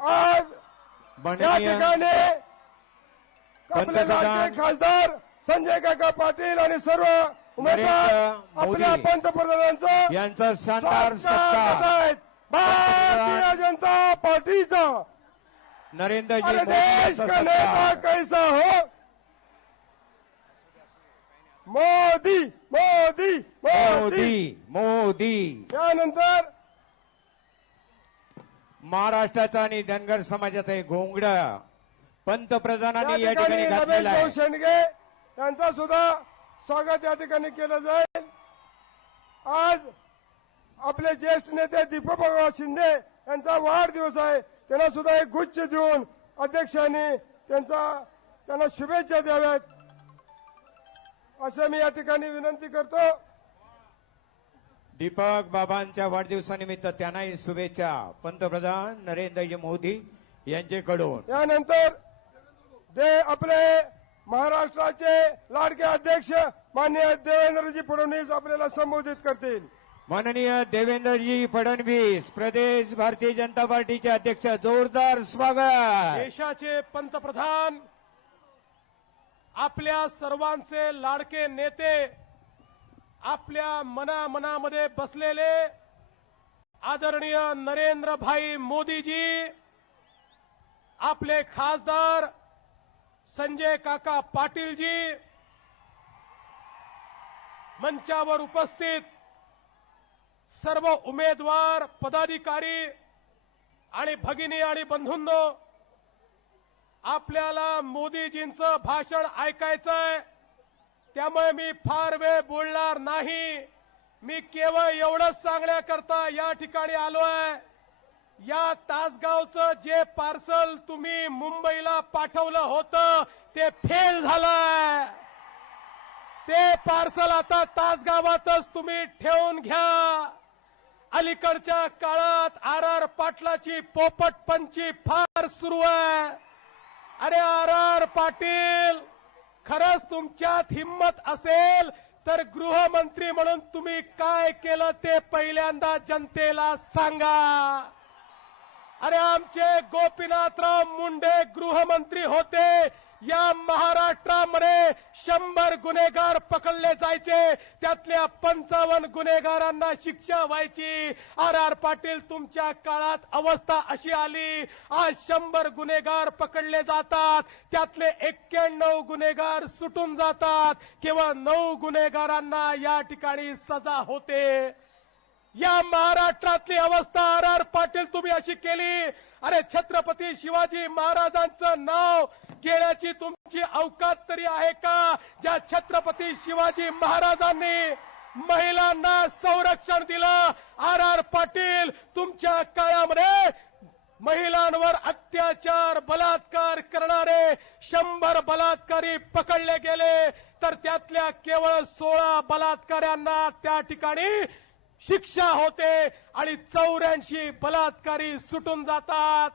आज या माननीय ठिकाणी आपले लाडके पंतप्रधान खासदार संजय काका पाटील आणि सर्व उमेदवार नरेंद्र मोदी आपल्या पंतप्रधानांचं यांचा शानदार स्वागत सत्कार करत आहेत. भारतीय जनता पार्टीचा नरेंद्रजी अरे मोदी देश यांचा का नेता सत्कार कैसा हो मोदी मोदी मोदी मोदी मोदी त्यानंतर महाराष्ट्राचा आणि धनगर समाजाचा एक घोंगडा या पंतप्रधानांनी या ठिकाणी ठिकाणी रमेश घातलेला भाऊ आहे. शेंडगे यांचा सुद्धा स्वागत या ठिकाणी केलं जाईल. आज आपले ज्येष्ठ नेते दीपक शिंदे यांचा वाढदिवस आहे. त्यांना सुद्धा एक गुच्छ देऊन अध्यक्षांनी त्यांना शुभेच्छा द्याव्यात असं मी या ठिकाणी विनंती करतो. दीपक बाबांच्या वाढदिवसानिमित्त त्यांनाही शुभेच्छा पंतप्रधान नरेंद्रजी मोदी यांच्याकडून. यानंतर आपले महाराष्ट्राचे लाडके अध्यक्ष माननीय देवेंद्रजी फडणवीस आपल्याला संबोधित करतील. माननीय देवेंद्रजी फडणवीस प्रदेश भारतीय जनता पार्टीचे अध्यक्ष, जोरदार स्वागत. देशाचे पंतप्रधान, आपल्या सर्वांचे लाडके नेते, आपल्या मनामध्ये बसलेले आदरणीय नरेंद्रभाई मोदीजी, आपले खासदार संजय काका पाटीलजी, मंचावर उपस्थित सर्व उमेदवार, पदाधिकारी आणि भगिनी आणि बंधूंनो, आपल्याला मोदीजींचं भाषण ऐकायचंय, त्यामुळे मी फार वेळ बोलणार नाही. मी केवळ एवढंच सांगण्याकरता या ठिकाणी आलोय. या तासगावचं जे पार्सल तुम्ही मुंबईला पाठवलं होतं ते फेल झालंय. ते पार्सल आता तासगावातच तुम्ही ठेवून घ्या. अलीकडच्या काळात आर पाटलाची पोपटपंची फार सुरू आहे. अरे आर पाटील, खरंच तुमच्यात हिम्मत असेल तर गृहमंत्री म्हणून तुम्ही काय केलं ते पहिल्यांदा जनतेला सांगा. अरे आमचे गोपीनाथराव मुंडे गृहमंत्री होते. या महाराष्ट्रामध्ये 100 गुन्हेगार पकडले जायचे, त्यातल्या 55 गुन्हेगारांना शिक्षा व्हायची. आर पाटील, तुमच्या काळात अवस्था अशी आली, आज 100 गुन्हेगार पकडले जातात, त्यातले 91 गुन्हेगार सुटून जातात. केवळ 9 गुन्हेगारांना या ठिकाणी सजा होते. या महाराष्ट्रातली अवस्था आर पाटील तुम्ही अशी केली. अरे छत्रपती शिवाजी महाराजांचं नाव घेण्याची तुमची अवकात तरी आहे का? ज्या छत्रपती शिवाजी महाराजांनी महिलांना संरक्षण दिलं, आर पाटील तुमच्या काळामध्ये महिलांवर अत्याचार बलात्कार करणारे 100 बलात्कारी पकडले गेले, तर त्यातल्या केवळ 16 बलात्काऱ्यांना त्या ठिकाणी शिक्षा होते आणि 84 बलात्कारी सुटून जातात.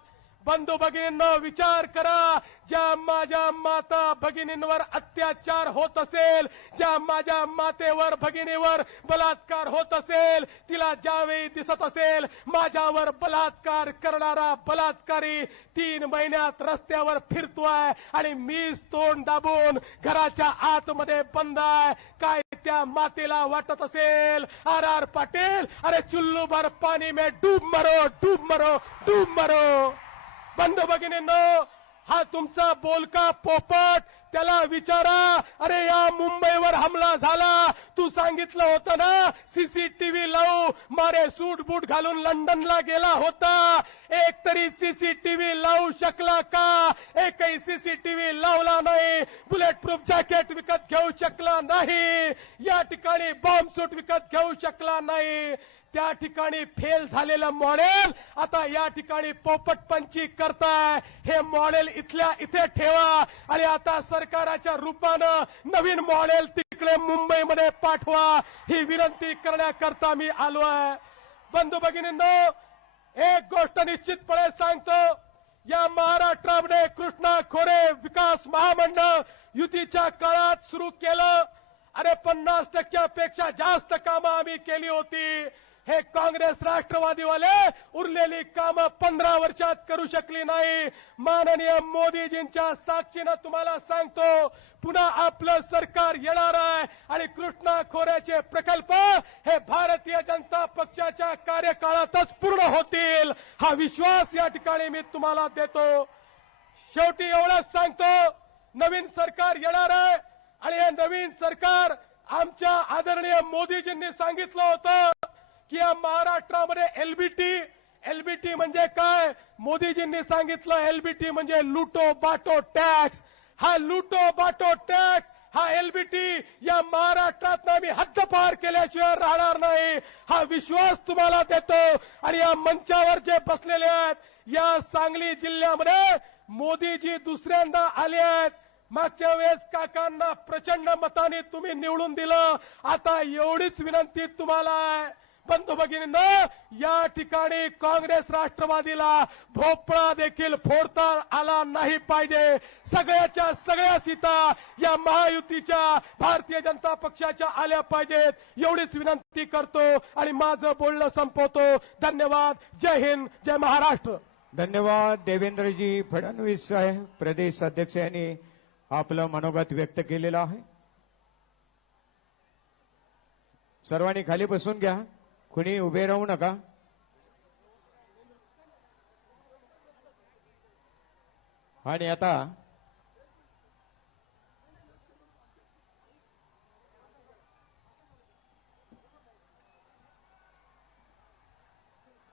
बंधू भगिनींनो, विचार करा. ज्या माझ्या माता भगिनींवर अत्याचार होत असेल, ज्या माझ्या मातेवर भगिनीवर बलात्कार होत असेल, तिला ज्यावेळी दिसत असेल माझ्यावर बलात्कार करणारा बलात्कारी 3 महिन्यात रस्त्यावर फिरतोय आणि मीच तोंड दाबून घराच्या आतमध्ये बंद आहे, काय त्या मातेला वाटत असेल? आर पाटील, अरे चुल्लू भर पाणी में डूब मरो, डूब मरो, डूब मरो. बंधू भगिनींनो, हा तुमचा बोलका पोपट, त्याला विचारा. अरे या मुंबईवर हमला झाला, तू सांगितलं होतं ना सीसीटीव्ही लावू. मारे सूट बूट घालून लंडनला गेला होता, एक तरी सीसीटीव्ही लावू शकला का? एकही सीसीटीव्ही लावला नाही. बुलेट प्रूफ जॅकेट विकत घेऊ शकला नाही. या ठिकाणी बॉम्ब सूट विकत घेऊ शकला नाही. त्या ठिकाणी फेल झालेलं मॉडेल आता या ठिकाणी पोपटपंची करताय. हे मॉडेल इथल्या इथे ठेवा आणि आता सरकाराच्या रूपानं नवीन मॉडेल तिकडे मुंबईमध्ये पाठवा, ही विनंती करण्याकरता मी आलो आहे. बंधू भगिनींनो, एक गोष्ट निश्चितपणे सांगतो, या महाराष्ट्रामध्ये कृष्णा खोरे विकास महामंडळ युतीच्या काळात सुरू केलं. अरे 50% पेक्षा जास्त कामं आम्ही केली होती. हे काँग्रेस राष्ट्रवादीवाले उरलेली कामं 15 वर्षात करू शकली नाही. माननीय मोदीजींच्या साक्षीनं तुम्हाला सांगतो, पुन्हा आपलं सरकार येणार आहे आणि कृष्णा खोऱ्याचे प्रकल्प हे भारतीय जनता पक्षाच्या कार्यकाळातच पूर्ण होतील, हा विश्वास या ठिकाणी मी तुम्हाला देतो. शेवटी एवढंच सांगतो, नवीन सरकार येणार आहे आणि हे नवीन सरकार आमच्या आदरणीय मोदीजींनी सांगितलं होतं की या महाराष्ट्रामध्ये एलबीटी म्हणजे काय? मोदीजींनी सांगितलं एलबीटी म्हणजे लुटो बाटो टॅक्स. हा लुटो बाटो टॅक्स, हा एलबीटी या महाराष्ट्रात आम्ही हद्दपार केल्याशिवाय राहणार नाही, हा विश्वास तुम्हाला देतो. आणि या मंचावर जे बसलेले आहेत, या सांगली जिल्ह्यामध्ये मोदीजी दुसऱ्यांदा आले आहेत. मागच्या वेळेस काकांना प्रचंड मताने तुम्ही निवडून दिलं. आता एवढीच विनंती तुम्हाला आहे, बंधू भगिनींनो, या ठिकाणी काँग्रेस राष्ट्रवादीला भोपळा देखील फोडता आला नाही पाहिजे. सगळ्याच्या सगळ्या सीटा या महायुतीच्या भारतीय जनता पक्षाच्या आल्या पाहिजेत, एवढीच विनंती करतो आणि माझं बोलणं संपवतो. धन्यवाद. जय हिंद, जय महाराष्ट्र. धन्यवाद. देवेंद्रजी फडणवीस साहेब, प्रदेश अध्यक्ष यांनी आपलं मनोगत व्यक्त केलेलं आहे. सर्वांनी खाली बसून घ्या, कुणी उभे राहू नका. आणि आता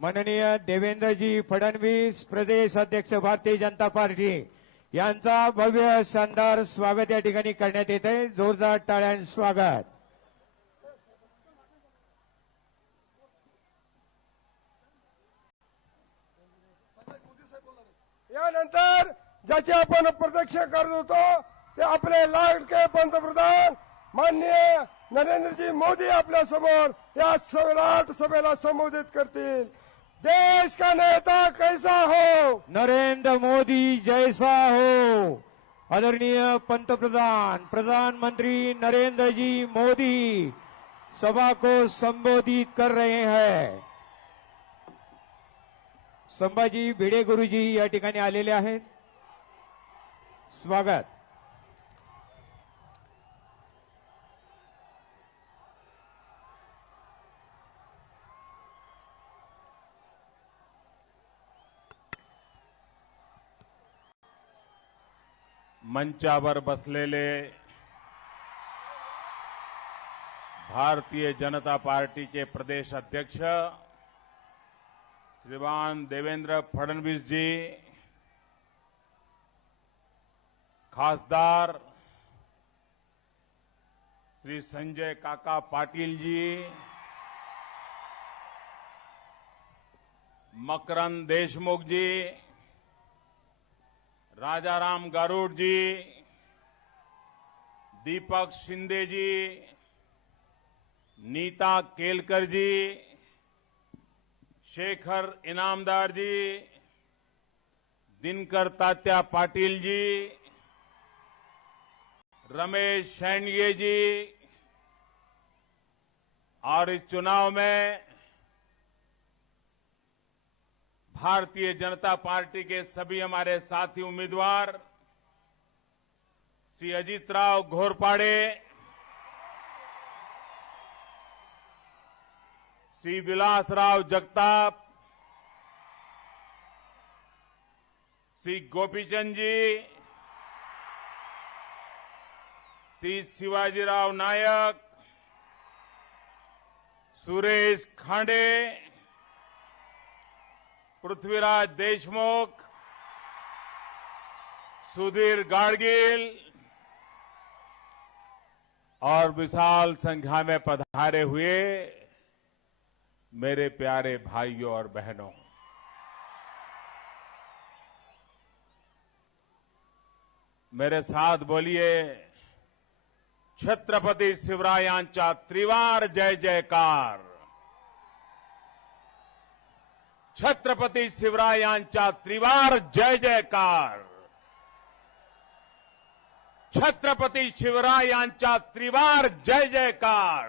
माननीय देवेंद्रजी फडणवीस, प्रदेश अध्यक्ष भारतीय जनता पार्टी यांचा भव्य शानदार स्वागत या ठिकाणी करण्यात येत आहे. जोरदार टाळ्यां स्वागत. यानंतर ज्याची आपण प्रतीक्षा करत होतो ते आपले लाडके पंतप्रधान माननीय नरेंद्रजी मोदी आपल्या समोर या विराट सभेला संबोधित करतील. देश का नेता कैसा हो? नरेंद्र मोदी जैसा हो. आदरणीय पंतप्रधान प्रधानमंत्री नरेंद्र जी मोदी सभा को संबोधित कर रहे हैं. संभाजी भिडे गुरुजी या ठिकाणी आलेले आहेत. स्वागत. मंचावर बसलेले भारतीय जनता पार्टीचे प्रदेश अध्यक्ष श्रीमान देवेंद्र फडणवीस जी, खासदार श्री संजय काका पाटील जी, मकरंद देशमुख जी, राजाराम गारुड जी, दीपक शिंदे जी, नीता केलकर जी, शेखर इनामदार जी, दिनकर तात्या पाटिल जी, रमेश शेंडगे जी, और इस चुनाव में भारतीय जनता पार्टी के सभी हमारे साथी उम्मीदवार श्री अजीतराव घोरपाड़े, श्री विलासराव जगताप, श्री गोपीचंद जी, श्री शिवाजीराव नायक, सुरेश खांडे, पृथ्वीराज देशमुख, सुधीर गाडगील और विशाल संख्या में पधारे हुए मेरे प्यारे भाइयों और बहनों, मेरे साथ बोलिए, छत्रपती शिवरायांचा त्रिवार जय जयकार. छत्रपती शिवरायांचा त्रिवार जय जयकार. छत्रपती शिवरायांचा त्रिवार जय जयकार.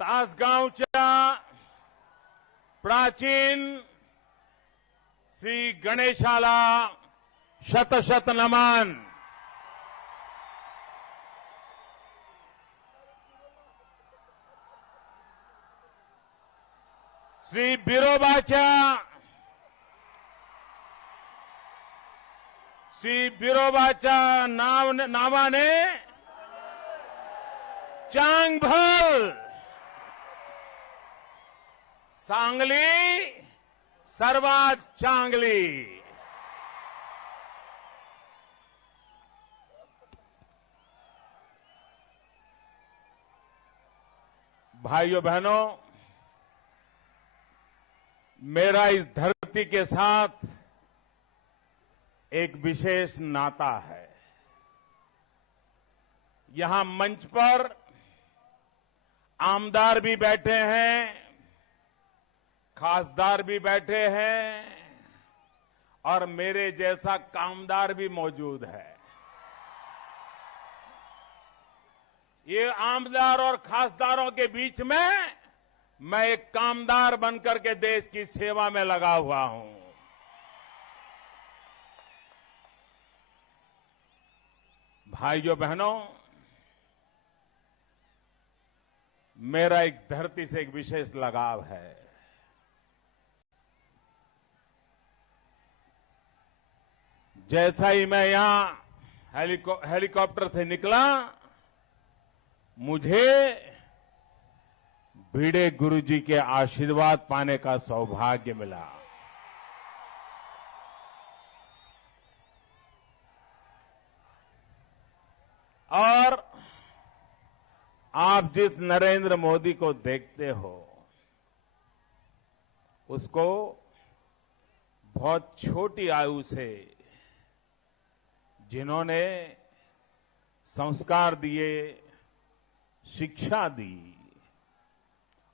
तासगावच्या प्राचीन श्री गणेशाला शतशत नमन. श्री बिरोबाच्या नावाने चांगभल सांगली सर्वात चांगली. भाइयों बहनों, मेरा इस धरती के साथ एक विशेष नाता है. यहां मंच पर आमदार भी बैठे हैं, खासदार भी बैठे हैं और मेरे जैसा कामदार भी मौजूद है. ये आमदार और खासदारों के बीच में मैं एक कामदार बनकर के देश की सेवा में लगा हुआ हूं. भाइयों बहनों, मेरा इस धरती से एक विशेष लगाव है. जैसा ही मैं यहां हेलीकॉप्टर से निकला, मुझे भिड़े गुरुजी के आशीर्वाद पाने का सौभाग्य मिला. और आप जिस नरेंद्र मोदी को देखते हो, उसको बहुत छोटी आयु से जिन्होंने संस्कार दिए, शिक्षा दी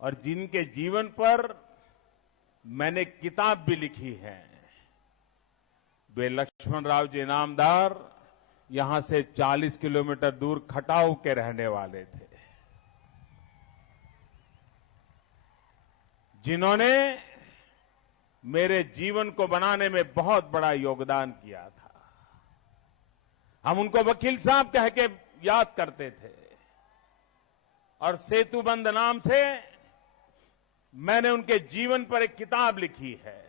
और जिनके जीवन पर मैंने किताब भी लिखी है, वे लक्ष्मणराव जी इनामदार यहां से 40 किलोमीटर दूर खटाऊ के रहने वाले थे, जिन्होंने मेरे जीवन को बनाने में बहुत बड़ा योगदान किया था. हम उनको वकील साहब कह के याद करते थे और सेतुबंध नाम से मैंने उनके जीवन पर एक किताब लिखी है.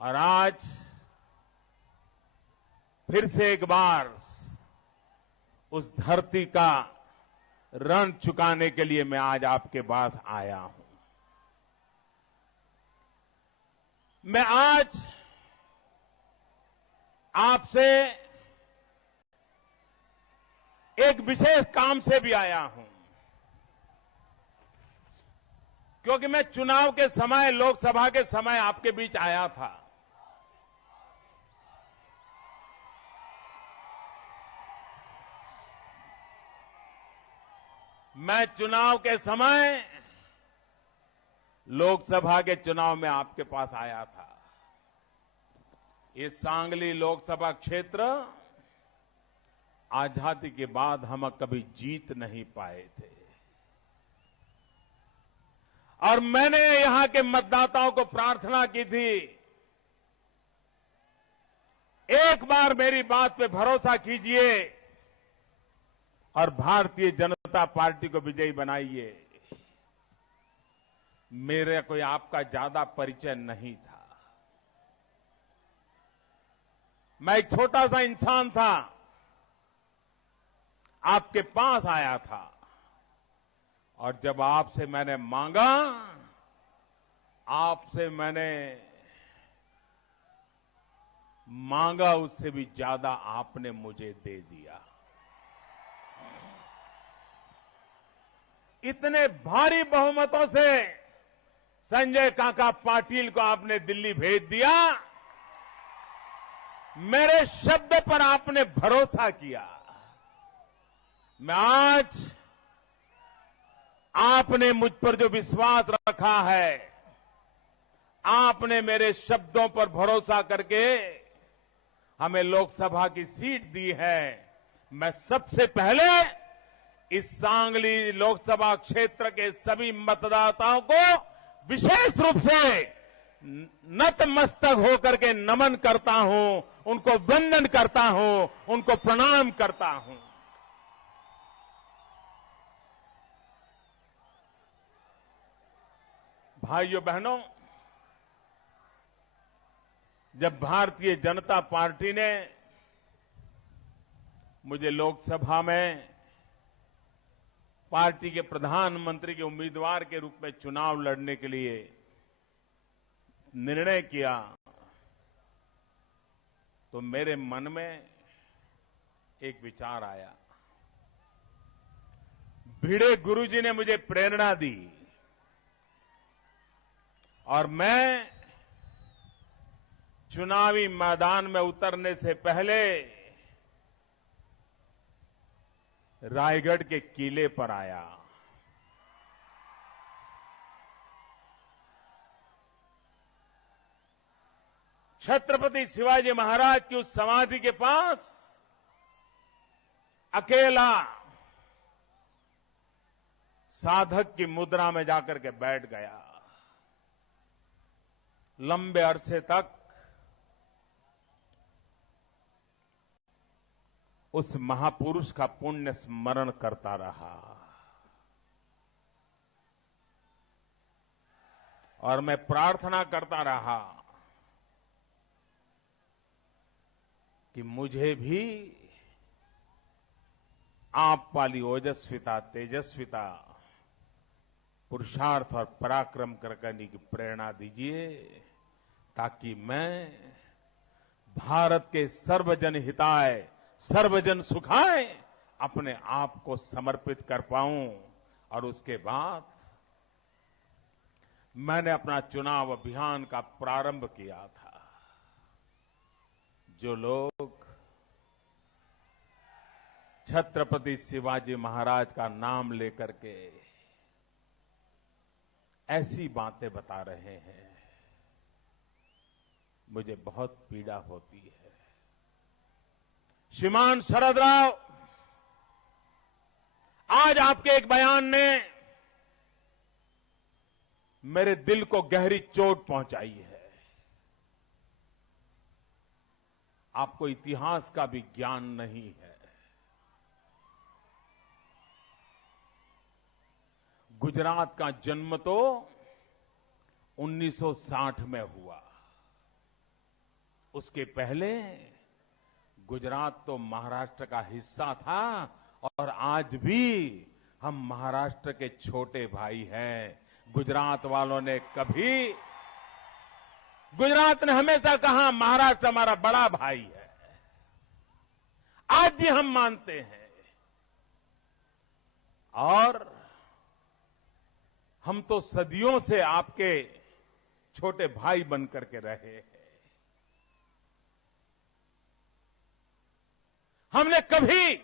और आज फिर से एक बार उस धरती का ऋण चुकाने के लिए मैं आज आपके पास आया हूं. मैं आज आपसे एक विशेष काम से भी आया हूं, क्योंकि मैं चुनाव के समय, लोकसभा के समय आपके बीच आया था. मैं चुनाव के समय, लोकसभा के चुनाव में आपके पास आया था. ये सांगली लोकसभा क्षेत्र आजादी के बाद हम कभी जीत नहीं पाए थे और मैंने यहां के मतदाताओं को प्रार्थना की थी, एक बार मेरी बात पे भरोसा कीजिए और भारतीय जनता पार्टी को विजयी बनाइए. मेरे कोई आपका ज्यादा परिचय नहीं था. मैं एक छोटा सा इंसान था, आपके पास आया था और जब आपसे मैंने मांगा, आपसे मैंने मांगा उससे भी ज्यादा आपने मुझे दे दिया. इतने भारी बहुमतों से संजय काका पाटिल को आपने दिल्ली भेज दिया. मेरे शब्द पर आपने भरोसा किया. मैं आज आपने मुझ पर जो विश्वास रखा है, आपने मेरे शब्दों पर भरोसा करके हमें लोकसभा की सीट दी है. मैं सबसे पहले इस सांगली लोकसभा क्षेत्र के सभी मतदाताओं को विशेष रूप से नतमस्तक होकर के नमन करता हूं, उनको वंदन करता हूं, उनको प्रणाम करता हूं। भाइयों बहनों, जब भारतीय जनता पार्टी ने मुझे लोकसभा में पार्टी के प्रधानमंत्री के उम्मीदवार के रूप में चुनाव लड़ने के लिए निर्णय किया, तो मेरे मन में एक विचार आया। भिड़े गुरुजी ने मुझे प्रेरणा दी और मैं चुनावी मैदान में उतरने से पहले रायगढ़ के किले पर आया। छत्रपति शिवाजी महाराज की उस समाधि के पास अकेला साधक की मुद्रा में जाकर के बैठ गया। लंबे अरसे तक उस महापुरुष का पुण्य स्मरण करता रहा और मैं प्रार्थना करता रहा कि मुझे भी आप वाली ओजस्विता, तेजस्विता, पुरुषार्थ और पराक्रम करने की प्रेरणा दीजिए, ताकि मैं भारत के सर्वजन हिताय, सर्वजन सुखाय अपने आप को समर्पित कर पाऊं। और उसके बाद मैंने अपना चुनाव अभियान का प्रारंभ किया था। जो लोग छत्रपति शिवाजी महाराज का नाम लेकर के ऐसी बातें बता रहे हैं, मुझे बहुत पीड़ा होती है। श्रीमान शरद राव, आज आपके एक बयान ने मेरे दिल को गहरी चोट पहुंचाई है। आपको इतिहास का भी ज्ञान नहीं है। गुजरात का जन्म तो 1960 में हुआ। उसके पहले गुजरात तो महाराष्ट्र का हिस्सा था और आज भी हम महाराष्ट्र के छोटे भाई हैं। गुजरात वालों ने गुजरात ने हमेशा कहा महाराष्ट्र हमारा बड़ा भाई है। आज भी हम मानते हैं और हम तो सदियों से आपके छोटे भाई बनकर के रहे हैं। हमने कभी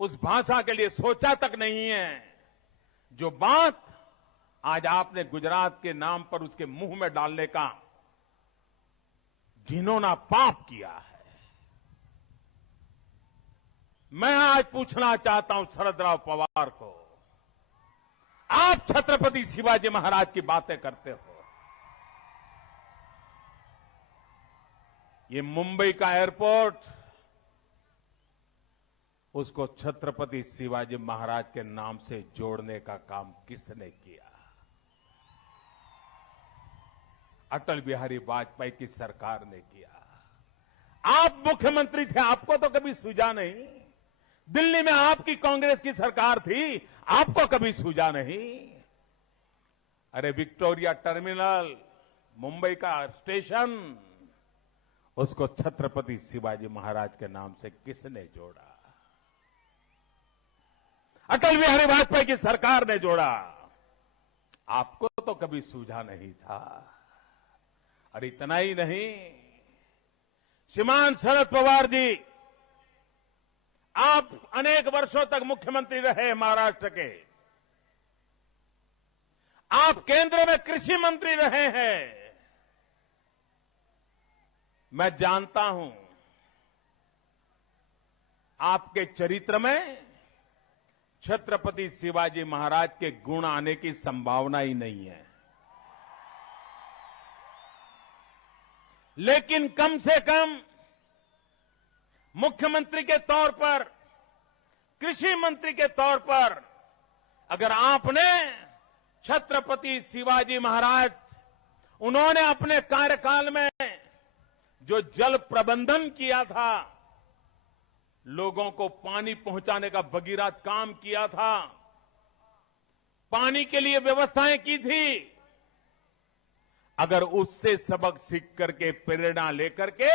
उस भाषा के लिए सोचा तक नहीं है जो बात आज आपने गुजरात के नाम पर उसके मुंह में डालने का घिनौना पाप किया है। मैं आज पूछना चाहता हूं शरदराव पवार को, आप छत्रपति शिवाजी महाराज की बातें करते हो, ये मुंबई का एयरपोर्ट उसको छत्रपति शिवाजी महाराज के नाम से जोड़ने का काम किसने किया? अटल बिहारी वाजपेयी की सरकार ने किया। आप मुख्यमंत्री थे, आपको तो कभी सूझा नहीं। दिल्ली में आपकी कांग्रेस की सरकार थी, आपको कभी सूझा नहीं। अरे विक्टोरिया टर्मिनल, मुंबई का स्टेशन, उसको छत्रपति शिवाजी महाराज के नाम से किसने जोड़ा? अटल बिहारी वाजपेयी की सरकार ने जोड़ा। आपको तो कभी सूझा नहीं था। और इतना ही नहीं, श्रीमान शरद पवार जी, आप अनेक वर्षों तक मुख्यमंत्री रहे महाराष्ट्र के। आप केंद्र में कृषि मंत्री रहे हैं। मैं जानता हूं आपके चरित्र में छत्रपति शिवाजी महाराज के गुण आने की संभावना ही नहीं है। लेकिन कम से कम मुख्यमंत्री के तौर पर, कृषि मंत्री के तौर पर अगर आपने छत्रपति शिवाजी महाराज, उन्होंने अपने कार्यकाल में जो जल प्रबंधन किया था, लोगों को पानी पहुंचाने का भगीरथ काम किया था, पानी के लिए व्यवस्थाएं की थी, अगर उससे सबक सीख करके, प्रेरणा लेकर के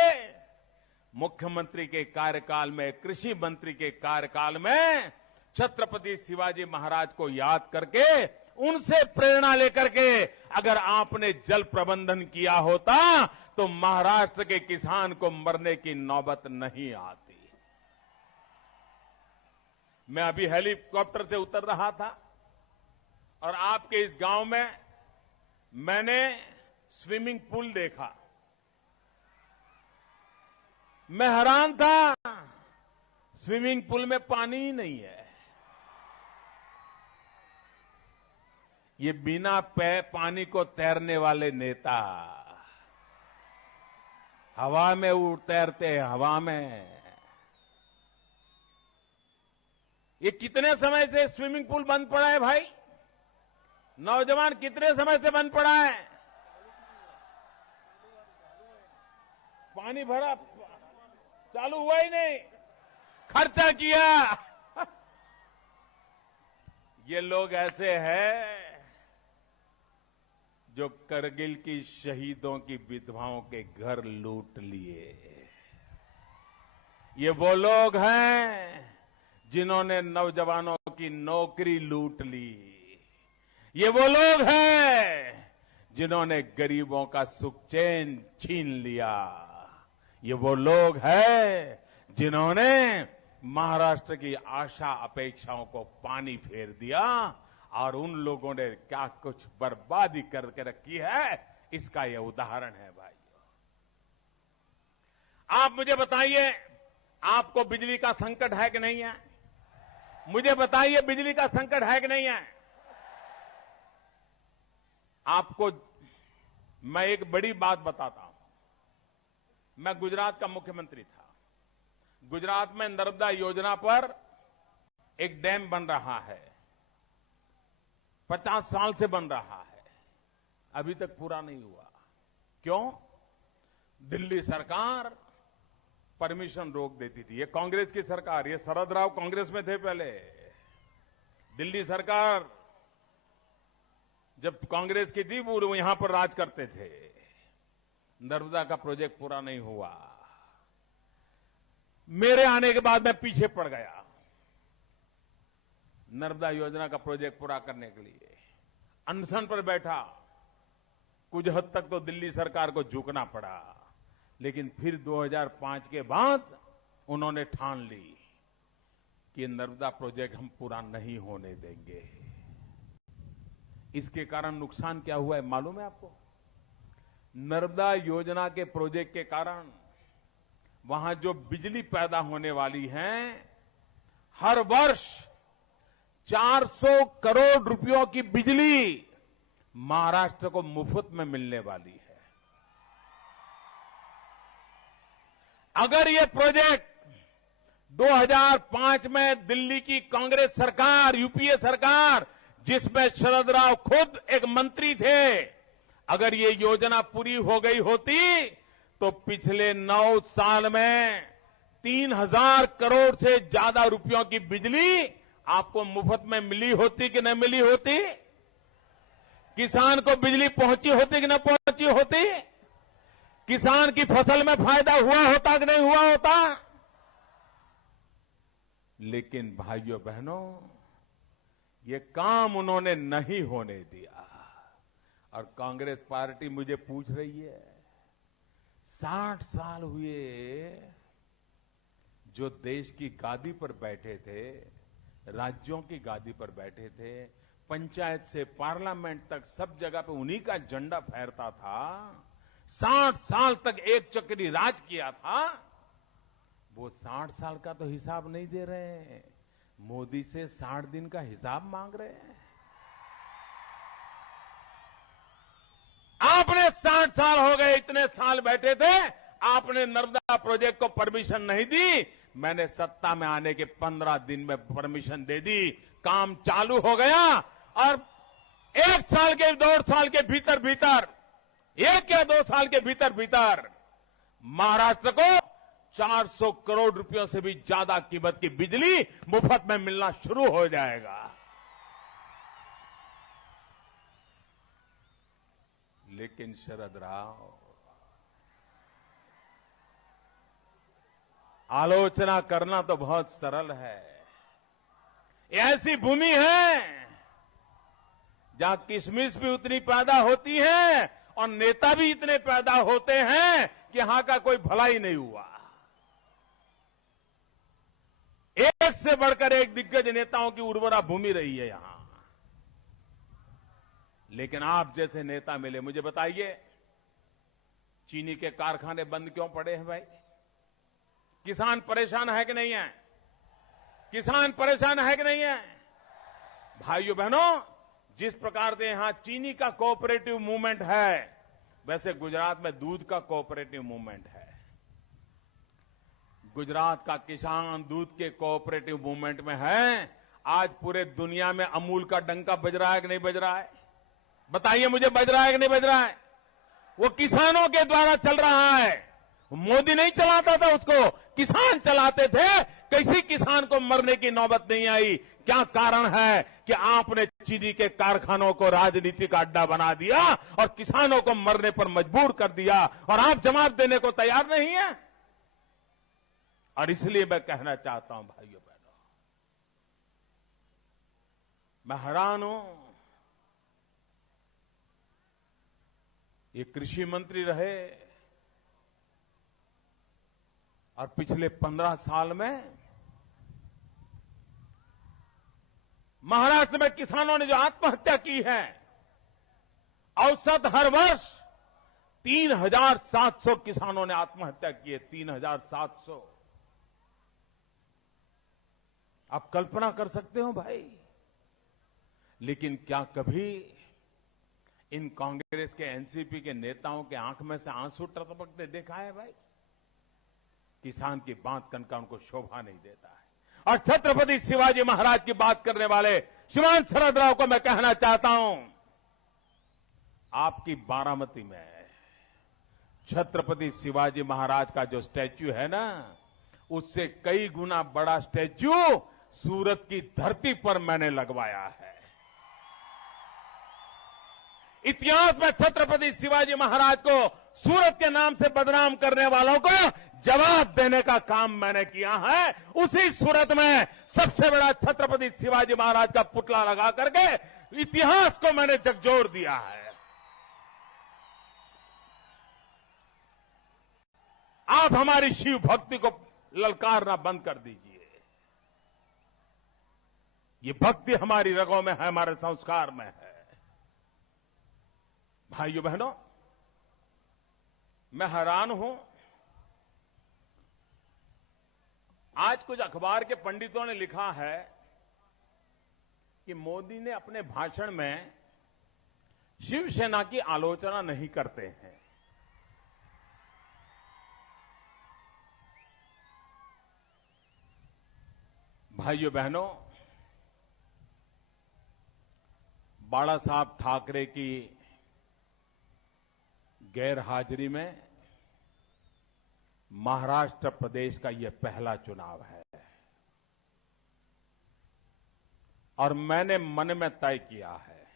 मुख्यमंत्री के कार्यकाल में, कृषि मंत्री के कार्यकाल में छत्रपति शिवाजी महाराज को याद करके, उनसे प्रेरणा लेकर के अगर आपने जल प्रबंधन किया होता तो महाराष्ट्र के किसान को मरने की नौबत नहीं आती। मैं अभी हेलीकॉप्टर से उतर रहा था और आपके इस गांव में मैंने स्विमिंग पूल देखा। मैं हैरान था, स्विमिंग पूल में पानी ही नहीं है। ये बिना पानी को तैरने वाले नेता हवा में तैरते हैं, हवा में। ये कितने समय से स्विमिंग पूल बंद पड़ा है भाई? नौजवान, कितने समय से बंद पड़ा है? पानी भरा, चालू हुआ ही नहीं, खर्चा किया। ये लोग ऐसे हैं जो करगिल की शहीदों की विधवाओं के घर लूट लिए। ये वो लोग हैं जिन्होंने नौजवानों की नौकरी लूट ली। ये वो लोग हैं जिन्होंने गरीबों का सुख चैन छीन लिया। ये वो लोग हैं जिन्होंने महाराष्ट्र की आशा अपेक्षाओं को पानी फेर दिया, और उन लोगों ने क्या कुछ बर्बादी करके रखी है, इसका यह उदाहरण है भाइयों। आप मुझे बताइए, आपको बिजली का संकट है कि नहीं है? मुझे बताइए, बिजली का संकट है कि नहीं है? आपको मैं एक बड़ी बात बताता हूं। मैं गुजरात का मुख्यमंत्री था। गुजरात में नर्मदा योजना पर एक डैम बन रहा है, 50 साल से बन रहा है, अभी तक पूरा नहीं हुआ। क्यों? दिल्ली सरकार परमिशन रोक देती थी। ये कांग्रेस की सरकार, ये शरद राव कांग्रेस में थे पहले। दिल्ली सरकार जब कांग्रेस की थी, वो यहां पर राज करते थे। नर्मदा का प्रोजेक्ट पूरा नहीं हुआ। मेरे आने के बाद मैं पीछे पड़ गया नर्मदा योजना का प्रोजेक्ट पूरा करने के लिए। अनशन पर बैठा, कुछ हद तक तो दिल्ली सरकार को झुकना पड़ा, लेकिन फिर 2005 के बाद उन्होंने ठान ली कि नर्मदा प्रोजेक्ट हम पूरा नहीं होने देंगे। इसके कारण नुकसान क्या हुआ है मालूम है आपको? नर्मदा योजना के प्रोजेक्ट के कारण वहां जो बिजली पैदा होने वाली है, हर वर्ष 400 करोड़ रुपयों की बिजली महाराष्ट्र को मुफ्त में मिलने वाली है। अगर ये प्रोजेक्ट 2005 में दिल्ली की कांग्रेस सरकार, यूपीए सरकार, जिसमें शरद राव खुद एक मंत्री थे, अगर ये योजना पूरी हो गई होती तो पिछले 9 साल में 3000 करोड़ से ज्यादा रुपयों की बिजली आपको मुफ्त में मिली होती कि न मिली होती? किसान को बिजली पहुंची होती कि न पहुंची होती? किसान की फसल में फायदा हुआ होता कि नहीं हुआ होता? लेकिन भाइयों बहनों, ये काम उन्होंने नहीं होने दिया। और कांग्रेस पार्टी मुझे पूछ रही है, 60 साल हुए जो देश की गादी पर बैठे थे, राज्यों की गादी पर बैठे थे, पंचायत से पार्लियामेंट तक सब जगह पे उन्हीं का झंडा फहरता था, 60 साल तक एक चक्री राज किया था। वो 60 साल का तो हिसाब नहीं दे रहे हैं, मोदी से 60 दिन का हिसाब मांग रहे हैं। आपने 60 साल हो गए, इतने साल बैठे थे, आपने नर्मदा प्रोजेक्ट को परमिशन नहीं दी। मैंने सत्ता में आने के 15 दिन में परमिशन दे दी, काम चालू हो गया और 1 साल के 2 साल के भीतर 1 या 2 साल के भीतर महाराष्ट्र को 400 करोड़ रुपयों से भी ज्यादा कीमत की बिजली मुफ्त में मिलना शुरू हो जाएगा। लेकिन शरद राव, आलोचना करना तो बहुत सरल है। ऐसी भूमि है जहां किशमिश भी उतनी पैदा होती है और नेता भी इतने पैदा होते हैं कि यहां का कोई भला ही नहीं हुआ। एक से बढ़कर एक दिग्गज नेताओं की उर्वरा भूमि रही है यहां। लेकिन आप जैसे नेता मिले, मुझे बताइए, चीनी के कारखाने बंद क्यों पड़े हैं भाई? किसान परेशान है कि नहीं है? किसान परेशान है कि नहीं है? भाइयों बहनों, जिस प्रकार से यहां चीनी का कोऑपरेटिव मूवमेंट है, वैसे गुजरात में दूध का कोऑपरेटिव मूवमेंट है। गुजरात का किसान दूध के कोऑपरेटिव मूवमेंट में है। आज पूरे दुनिया में अमूल का डंका बज रहा है कि नहीं बज रहा है? बताइए मुझे, बज रहा है कि नहीं बज रहा है? वो किसानों के द्वारा चल रहा है। मोदी नहीं चलाता था उसको, किसान चलाते थे। किसी किसान को मरने की नौबत नहीं आई। क्या कारण है कि आपने चीनी के कारखानों को राजनीति का अड्डा बना दिया और किसानों को मरने पर मजबूर कर दिया, और आप जवाब देने को तैयार नहीं है। और इसलिए मैं कहना चाहता हूं भाइयों बहनों, मैं हैरान हूं, ये कृषि मंत्री रहे और पिछले 15 साल में महाराष्ट्र में किसानों ने जो आत्महत्या की है, औसत हर वर्ष 3,700 किसानों ने आत्महत्या की है। 3,700। आप कल्पना कर सकते हो भाई? लेकिन क्या कभी इन कांग्रेस के, एनसीपी के नेताओं के आंख में से आंसू टपकते देखा है भाई? किसान की बात करना उनको शोभा नहीं देता है। और छत्रपति शिवाजी महाराज की बात करने वाले श्रीमान शरद राव को मैं कहना चाहता हूं, आपकी बारामती में छत्रपति शिवाजी महाराज का जो स्टैच्यू है ना, उससे कई गुना बड़ा स्टैच्यू सूरत की धरती पर मैंने लगवाया है। इतिहास में छत्रपति शिवाजी महाराज को सूरत के नाम से बदनाम करने वालों को जवाब देने का काम मैंने किया है। उसी सूरत में सबसे बड़ा छत्रपति शिवाजी महाराज का पुतला लगा करके इतिहास को मैंने झकझोर दिया है। आप हमारी शिव भक्ति को ललकारना बंद कर दीजिए। ये भक्ति हमारी रगों में है, हमारे संस्कार में है। भाइयों बहनों, मैं हैरान हूं, आज कुछ अखबार के पंडितों ने लिखा है कि मोदी ने अपने भाषण में शिवसेना की आलोचना नहीं करते हैं। भाइयों बहनों, बाला साहब ठाकरे की गैर हाजिरी में महाराष्ट्र प्रदेश का यह पहला चुनाव है और मैंने मन में तय किया है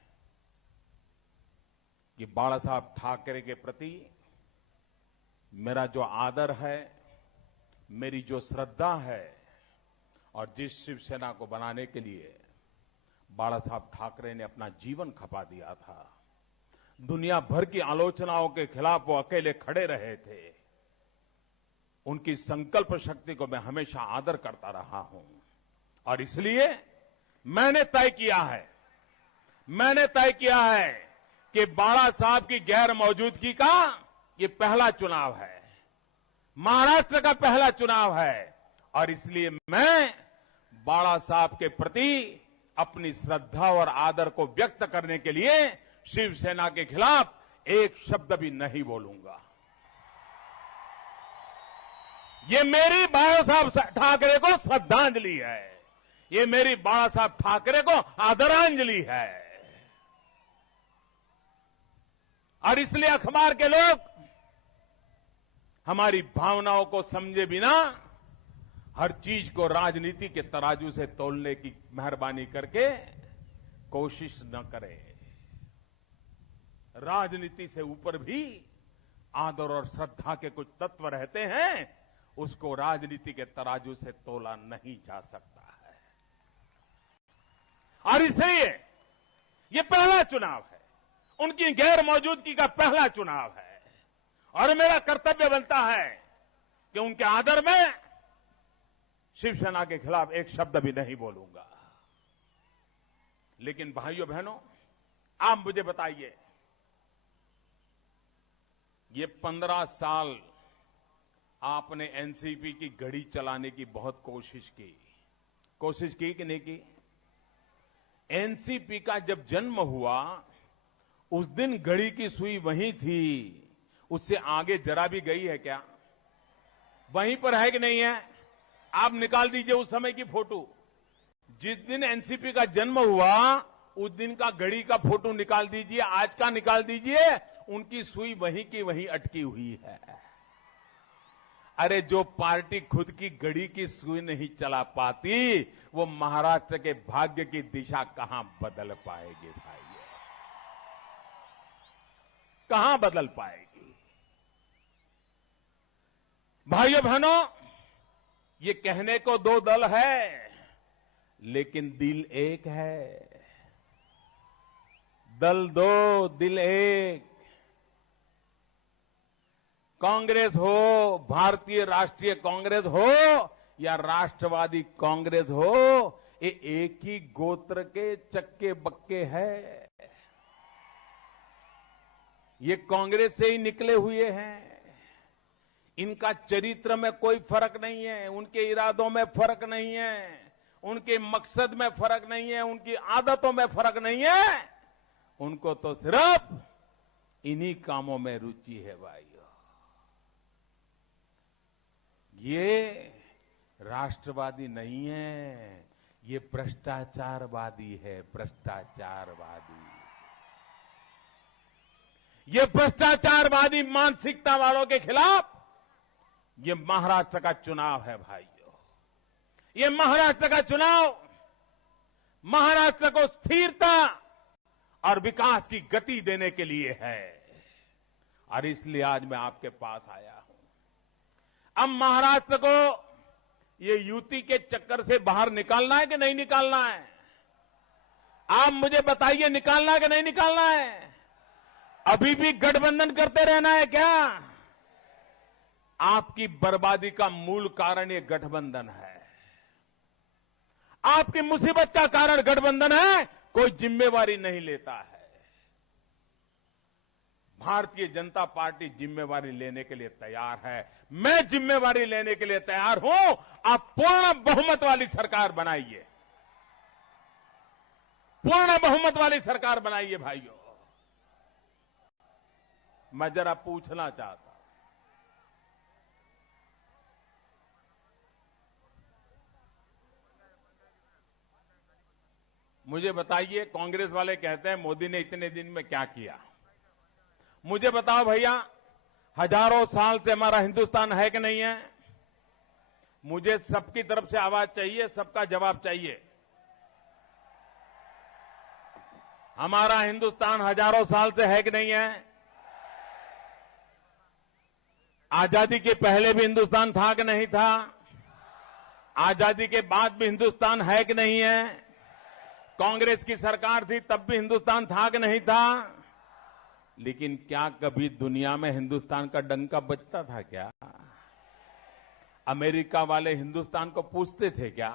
कि बाला साहब ठाकरे के प्रति मेरा जो आदर है, मेरी जो श्रद्धा है, और जिस शिवसेना को बनाने के लिए बाला साहब ठाकरे ने अपना जीवन खपा दिया था, दुनिया भर की आलोचनाओं के खिलाफ वो अकेले खड़े रहे थे, उनकी संकल्प शक्ति को मैं हमेशा आदर करता रहा हूं। और इसलिए मैंने तय किया है कि बाला साहब की गैर मौजूदगी का ये पहला चुनाव है। महाराष्ट्र का पहला चुनाव है और इसलिए मैं बाला साहब के प्रति अपनी श्रद्धा और आदर को व्यक्त करने के लिए शिवसेना के खिलाफ एक शब्द भी नहीं बोलूंगा। ये मेरी बाला साहब ठाकरे को श्रद्धांजलि है, ये मेरी बाला साहब ठाकरे को आदरांजलि है। और इसलिए अखबार के लोग हमारी भावनाओं को समझे बिना हर चीज को राजनीति के तराजू से तोलने की मेहरबानी करके कोशिश न करें। राजनीति से ऊपर भी आदर और श्रद्धा के कुछ तत्व रहते हैं, उसको राजनीति के तराजू से तोला नहीं जा सकता है। और इसलिए ये पहला चुनाव है, उनकी गैर मौजूदगी का पहला चुनाव है और मेरा कर्तव्य बनता है कि उनके आदर में शिवसेना के खिलाफ एक शब्द भी नहीं बोलूंगा। लेकिन भाइयों बहनों, आप मुझे बताइए, ये 15 साल आपने एनसीपी की घड़ी चलाने की बहुत कोशिश की कि नहीं की? एनसीपी का जब जन्म हुआ उस दिन घड़ी की सुई वहीं थी, उससे आगे जरा भी गई है क्या? वहीं पर है कि नहीं है? आप निकाल दीजिए उस समय की फोटो। जिस दिन एनसीपी का जन्म हुआ उस दिन का घड़ी का फोटो निकाल दीजिए, आज का निकाल दीजिए, उनकी सुई वहीं की वहीं अटकी हुई है। अरे जो पार्टी खुद की घड़ी की सुई नहीं चला पाती, वो महाराष्ट्र के भाग्य की दिशा कहां बदल पाएगी भाई? कहां बदल पाएगी? भाइयों बहनों, ये कहने को दो दल है, लेकिन दिल एक है। दल दो, दिल एक। कांग्रेस हो, भारतीय राष्ट्रीय कांग्रेस हो या राष्ट्रवादी कांग्रेस हो, ये एक ही गोत्र के चक्के बक्के है। ये कांग्रेस से ही निकले हुए हैं। इनका चरित्र में कोई फर्क नहीं है, उनके इरादों में फर्क नहीं है, उनके मकसद में फर्क नहीं है, उनकी आदतों में फर्क नहीं है। उनको तो सिर्फ इन्हीं कामों में रुचि है भाइयों। ये राष्ट्रवादी नहीं है, ये भ्रष्टाचारवादी है, भ्रष्टाचारवादी। ये भ्रष्टाचारवादी मानसिकता वालों के खिलाफ ये महाराष्ट्र का चुनाव है भाइयों। ये महाराष्ट्र का चुनाव महाराष्ट्र को स्थिरता और विकास की गति देने के लिए है और इसलिए आज मैं आपके पास आया हूं। अब महाराष्ट्र को ये युति के चक्कर से बाहर निकालना है कि नहीं निकालना है? आप मुझे बताइए, निकालना है कि नहीं निकालना है? अभी भी गठबंधन करते रहना है क्या? आपकी बर्बादी का मूल कारण ये गठबंधन है। आपकी मुसीबत का कारण गठबंधन है, कोई जिम्मेवारी नहीं लेता है। भारतीय जनता पार्टी जिम्मेवारी लेने के लिए तैयार है, मैं जिम्मेवारी लेने के लिए तैयार हूं। आप पूर्ण बहुमत वाली सरकार बनाइए, पूर्ण बहुमत वाली सरकार बनाइए भाइयों। मैं जरा पूछना चाहता हूं, मुझे बताइए, कांग्रेस वाले कहते हैं मोदी ने इतने दिन में क्या किया? मुझे बताओ भैया, हजारों साल से हमारा हिंदुस्तान है कि नहीं है? मुझे सबकी तरफ से आवाज चाहिए, सबका जवाब चाहिए। हमारा हिंदुस्तान हजारों साल से है कि नहीं है? आजादी के पहले भी हिंदुस्तान था कि नहीं था? आजादी के बाद भी हिंदुस्तान है कि नहीं है? कांग्रेस की सरकार थी तब भी हिंदुस्तान था कि नहीं था? लेकिन क्या कभी दुनिया में हिंदुस्तान का डंका बजता था क्या? अमेरिका वाले हिंदुस्तान को पूछते थे क्या?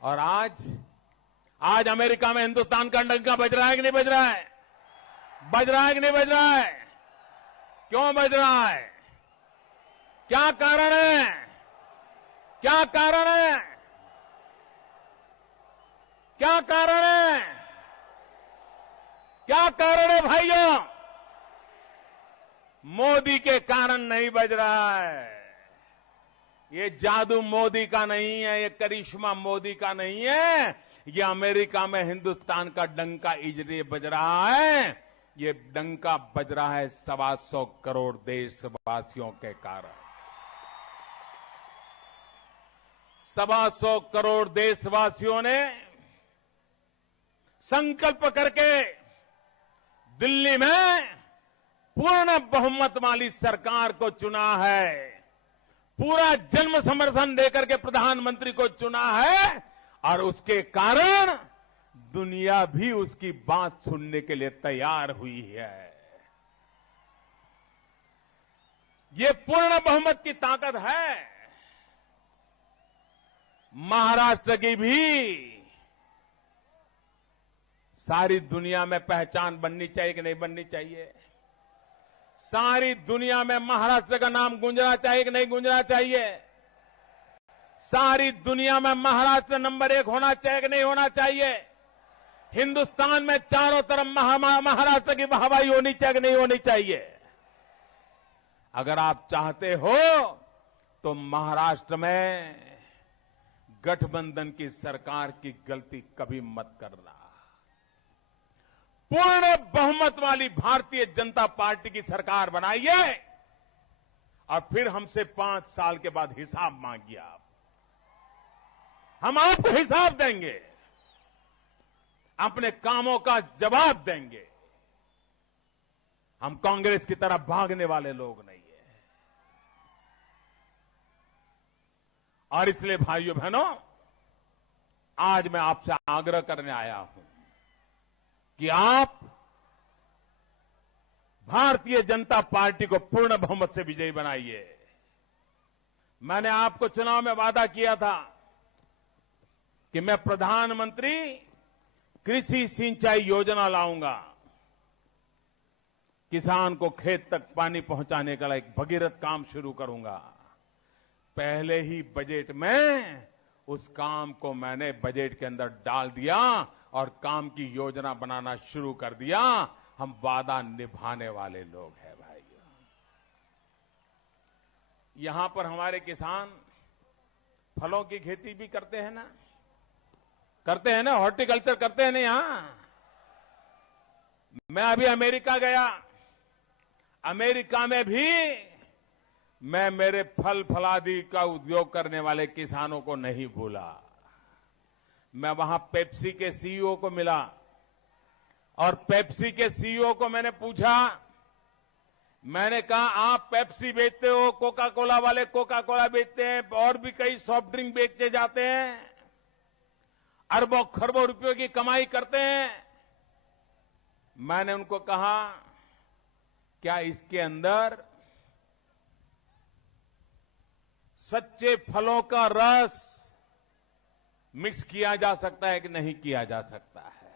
और आज अमेरिका में हिंदुस्तान का डंका बज रहा है कि नहीं बज रहा है? बज रहा है कि नहीं बज रहा है? क्यों बज रहा है? क्या कारण है? क्या कारण है? क्या कारण है? क्या कारण है भाइयों? मोदी के कारण नहीं बज रहा है। ये जादू मोदी का नहीं है, ये करिश्मा मोदी का नहीं है। ये अमेरिका में हिंदुस्तान का डंका इसलिए बज रहा है, ये डंका बज रहा है 125 करोड़ देशवासियों के कारण। 125 करोड़ देशवासियों ने संकल्प करके दिल्ली में पूर्ण बहुमत वाली सरकार को चुना है, पूरा जन्म समर्थन देकर के प्रधानमंत्री को चुना है, और उसके कारण दुनिया भी उसकी बात सुनने के लिए तैयार हुई है। ये पूर्ण बहुमत की ताकत है। महाराष्ट्र की भी सारी दुनिया में पहचान बननी चाहिए कि नहीं बननी चाहिए? सारी दुनिया में महाराष्ट्र का नाम गूंजना चाहिए कि नहीं गूंजना चाहिए? सारी दुनिया में महाराष्ट्र नंबर 1 होना चाहिए कि नहीं होना चाहिए? हिंदुस्तान में चारों तरफ महाराष्ट्र की वाहवाही होनी चाहिए कि नहीं होनी चाहिए? अगर आप चाहते हो तो महाराष्ट्र में गठबंधन की सरकार की गलती कभी मत करना। पूर्ण बहुमत वाली भारतीय जनता पार्टी की सरकार बनाइए और फिर हमसे 5 साल के बाद हिसाब मांगिए आप। हम आपको हिसाब देंगे, अपने कामों का जवाब देंगे। हम कांग्रेस की तरफ भागने वाले लोग नहीं है। और इसलिए भाइयों बहनों, आज मैं आपसे आग्रह करने आया हूं कि आप भारतीय जनता पार्टी को पूर्ण बहुमत से विजयी बनाइए। मैंने आपको चुनाव में वादा किया था कि मैं प्रधानमंत्री कृषि सिंचाई योजना लाऊंगा, किसान को खेत तक पानी पहुंचाने का एक भगीरथ काम शुरू करूंगा। पहले ही बजट में उस काम को मैंने बजट के अंदर डाल दिया और काम की योजना बनाना शुरू कर दिया। हम वादा निभाने वाले लोग हैं भाइयों। यहां पर हमारे किसान फलों की खेती भी करते हैं ना, हॉर्टिकल्चर करते हैं ना यहां। मैं अभी अमेरिका गया, अमेरिका में भी मैं मेरे फल फलादी का उद्योग करने वाले किसानों को नहीं भूला। मैं वहां पेप्सी के सीईओ को मिला और पेप्सी के सीईओ को मैंने पूछा, मैंने कहा आप पेप्सी बेचते हो, कोका कोला वाले कोका कोला बेचते हैं, और भी कई सॉफ्ट ड्रिंक बेचे जाते हैं, अरबों खरबों रुपयों की कमाई करते हैं। मैंने उनको कहा क्या इसके अंदर सच्चे फलों का रस मिक्स किया जा सकता है कि नहीं किया जा सकता है?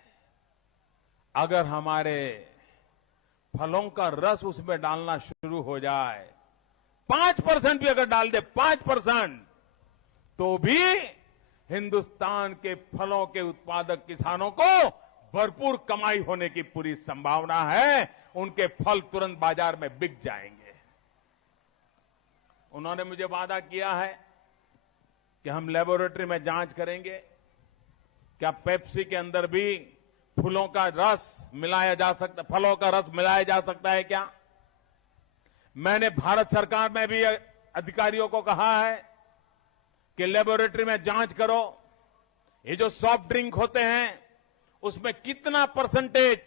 अगर हमारे फलों का रस उसमें डालना शुरू हो जाए, 5% भी अगर डाल दे, 5%, तो भी हिंदुस्तान के फलों के उत्पादक किसानों को भरपूर कमाई होने की पूरी संभावना है। उनके फल तुरंत बाजार में बिक जाएंगे। उन्होंने मुझे वादा किया है कि हम लेबोरेटरी में जांच करेंगे, क्या पेप्सी के अंदर भी फलों का रस मिलाया जा सकता है क्या? मैंने भारत सरकार में भी अधिकारियों को कहा है कि लेबोरेटरी में जांच करो, ये जो सॉफ्ट ड्रिंक होते हैं उसमें कितना परसेंटेज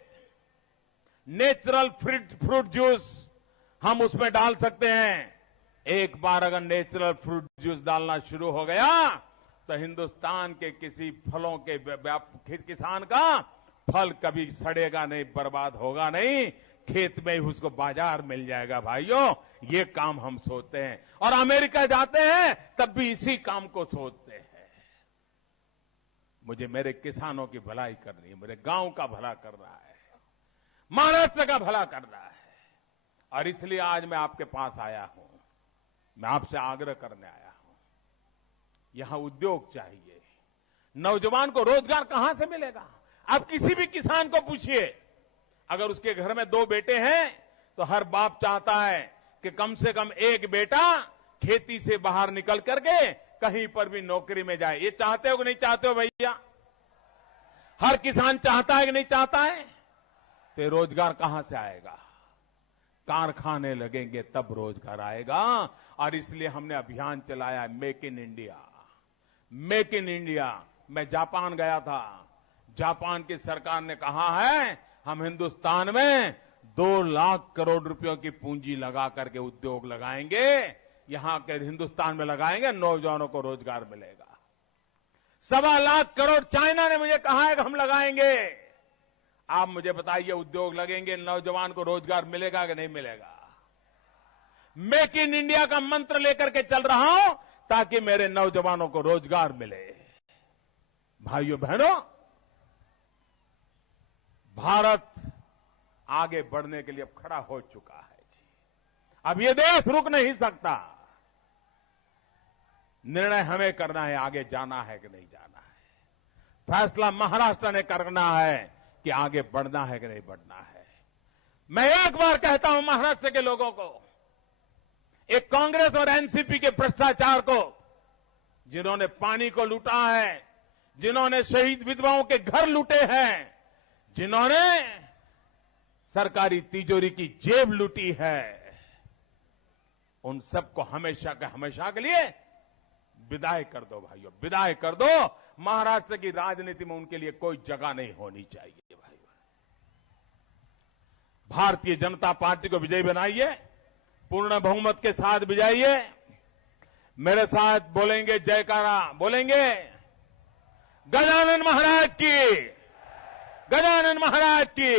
नेचुरल फ्रूट जूस हम उसमें डाल सकते हैं। एक बार अगर नेचुरल फ्रूट जूस डालना शुरू हो गया तो हिंदुस्तान के किसी फलों के किसान का फल कभी सड़ेगा नहीं, बर्बाद होगा नहीं, खेत में ही उसको बाजार मिल जाएगा। भाइयों, ये काम हम सोचते हैं और अमेरिका जाते हैं तब भी इसी काम को सोचते हैं। मुझे मेरे किसानों की भलाई करनी है, मेरे गांव का भला करना है, महाराष्ट्र का भला करना है, और इसलिए आज मैं आपके पास आया हूं। मैं आपसे आग्रह करने आया हूं, यहां उद्योग चाहिए। नौजवान को रोजगार कहां से मिलेगा? आप किसी भी किसान को पूछिए, अगर उसके घर में 2 बेटे हैं तो हर बाप चाहता है कि कम से कम एक बेटा खेती से बाहर निकल करके कहीं पर भी नौकरी में जाए। ये चाहते हो कि नहीं चाहते हो भैया? हर किसान चाहता है कि नहीं चाहता है? तो रोजगार कहां से आएगा? कारखाने लगेंगे तब रोजगार आएगा। और इसलिए हमने अभियान चलाया make in India. Make in India. मैं जापान गया था, जापान की सरकार ने कहा है हम हिंदुस्तान में 2 लाख करोड़ रुपयों की पूंजी लगा करके उद्योग लगाएंगे, यहां के हिंदुस्तान में लगाएंगे, नौजवानों को रोजगार मिलेगा। 1.25 लाख करोड़ चाइना ने मुझे कहा है कि हम लगाएंगे। आप मुझे बताइए, उद्योग लगेंगे, नौजवान को रोजगार मिलेगा कि नहीं मिलेगा? मेक इन इंडिया का मंत्र लेकर के चल रहा हूं ताकि मेरे नौजवानों को रोजगार मिले। भाइयों बहनों, भारत आगे बढ़ने के लिए अब खड़ा हो चुका है जी। अब ये देश रुक नहीं सकता। निर्णय हमें करना है, आगे जाना है कि नहीं जाना है। फैसला महाराष्ट्र ने करना है कि आगे बढ़ना है कि नहीं बढ़ना है। मैं एक बार कहता हूं महाराष्ट्र के लोगों को, एक कांग्रेस और एनसीपी के भ्रष्टाचार को, जिन्होंने पानी को लूटा है, जिन्होंने शहीद विधवाओं के घर लूटे हैं, जिन्होंने सरकारी तिजोरी की जेब लूटी है, उन सबको हमेशा के लिए विदाई कर दो भाइयों, विदाई कर दो। महाराष्ट्र की राजनीति में उनके लिए कोई जगह नहीं होनी चाहिए भाइयों। भारतीय जनता पार्टी को विजयी बनाइए, पूर्ण बहुमत के साथ विजयिए। मेरे साथ बोलेंगे जयकारा, बोलेंगे गजानन महाराज की, गजानन महाराज की,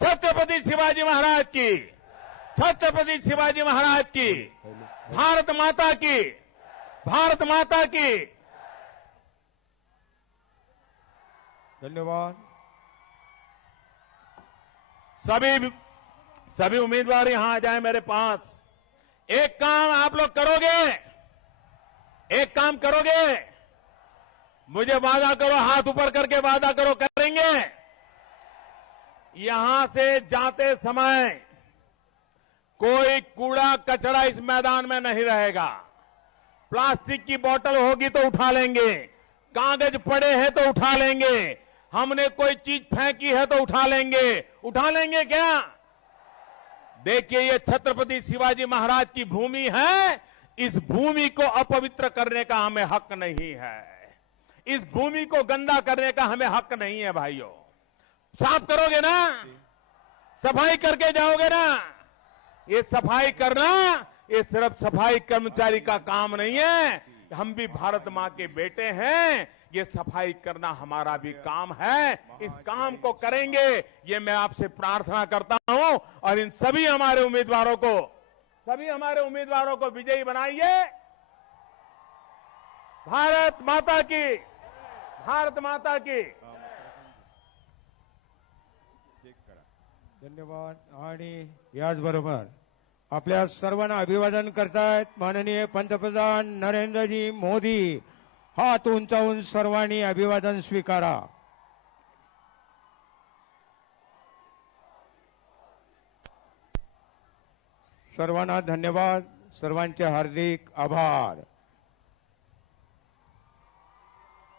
छत्रपति शिवाजी महाराज की, छत्रपति शिवाजी महाराज की, भारत माता की, भारत माता की। धन्यवाद। सभी उम्मीदवार यहां आ जाए मेरे पास। एक काम आप लोग करोगे, एक काम करोगे, मुझे वादा करो, हाथ ऊपर करके वादा करो, करेंगे। यहां से जाते समय कोई कूड़ा कचरा इस मैदान में नहीं रहेगा। प्लास्टिक की बोतल होगी तो उठा लेंगे, कागज पड़े हैं तो उठा लेंगे, हमने कोई चीज फेंकी है तो उठा लेंगे। उठा लेंगे क्या? देखिए, ये छत्रपति शिवाजी महाराज की भूमि है, इस भूमि को अपवित्र करने का हमें हक नहीं है, इस भूमि को गंदा करने का हमें हक नहीं है भाइयों। साफ करोगे ना? सफाई करके जाओगे ना? ये सफाई करना, ये सिर्फ सफाई कर्मचारी का काम नहीं है, हम भी भारत मां के बेटे हैं, ये सफाई करना हमारा भी काम है। इस काम को करेंगे, ये मैं आपसे प्रार्थना करता हूं। और इन सभी हमारे उम्मीदवारों को विजयी बनाइए। भारत माता की, भारत माता की। धन्यवाद। आणि याचबरोबर आपल्या सर्वांना अभिवादन करतायत माननीय पंतप्रधान नरेंद्रजी मोदी। हात उंचावून सर्वांनी अभिवादन स्वीकारा। सर्वांना धन्यवाद, सर्वांचे हार्दिक आभार।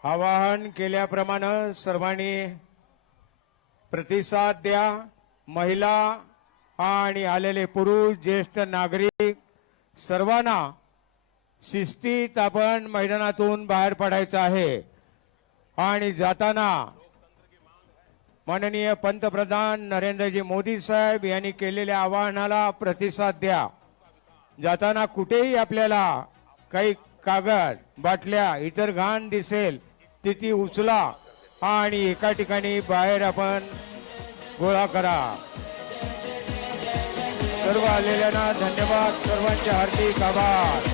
आवाहन केल्याप्रमाणे सर्वांनी प्रतिसाद द्या। महिला आणि आलेले पुरुष, ज्येष्ठ नागरिक सर्वांना शिस्तीत आपण मैदानातून बाहेर पडायचं आहे। आणि जाताना माननीय पंतप्रधान नरेंद्रजी मोदी साहेब यांनी केलेल्या आवाहनाला प्रतिसाद द्या। जाताना कुठेही आपल्याला काही कागद, बाटल्या, इतर घाण दिसेल ती उचला आणि एका ठिकाणी बाहेर आपण गोळा करा। सर्व आलेल्यांना धन्यवाद, सर्वांचे हार्दिक आभार।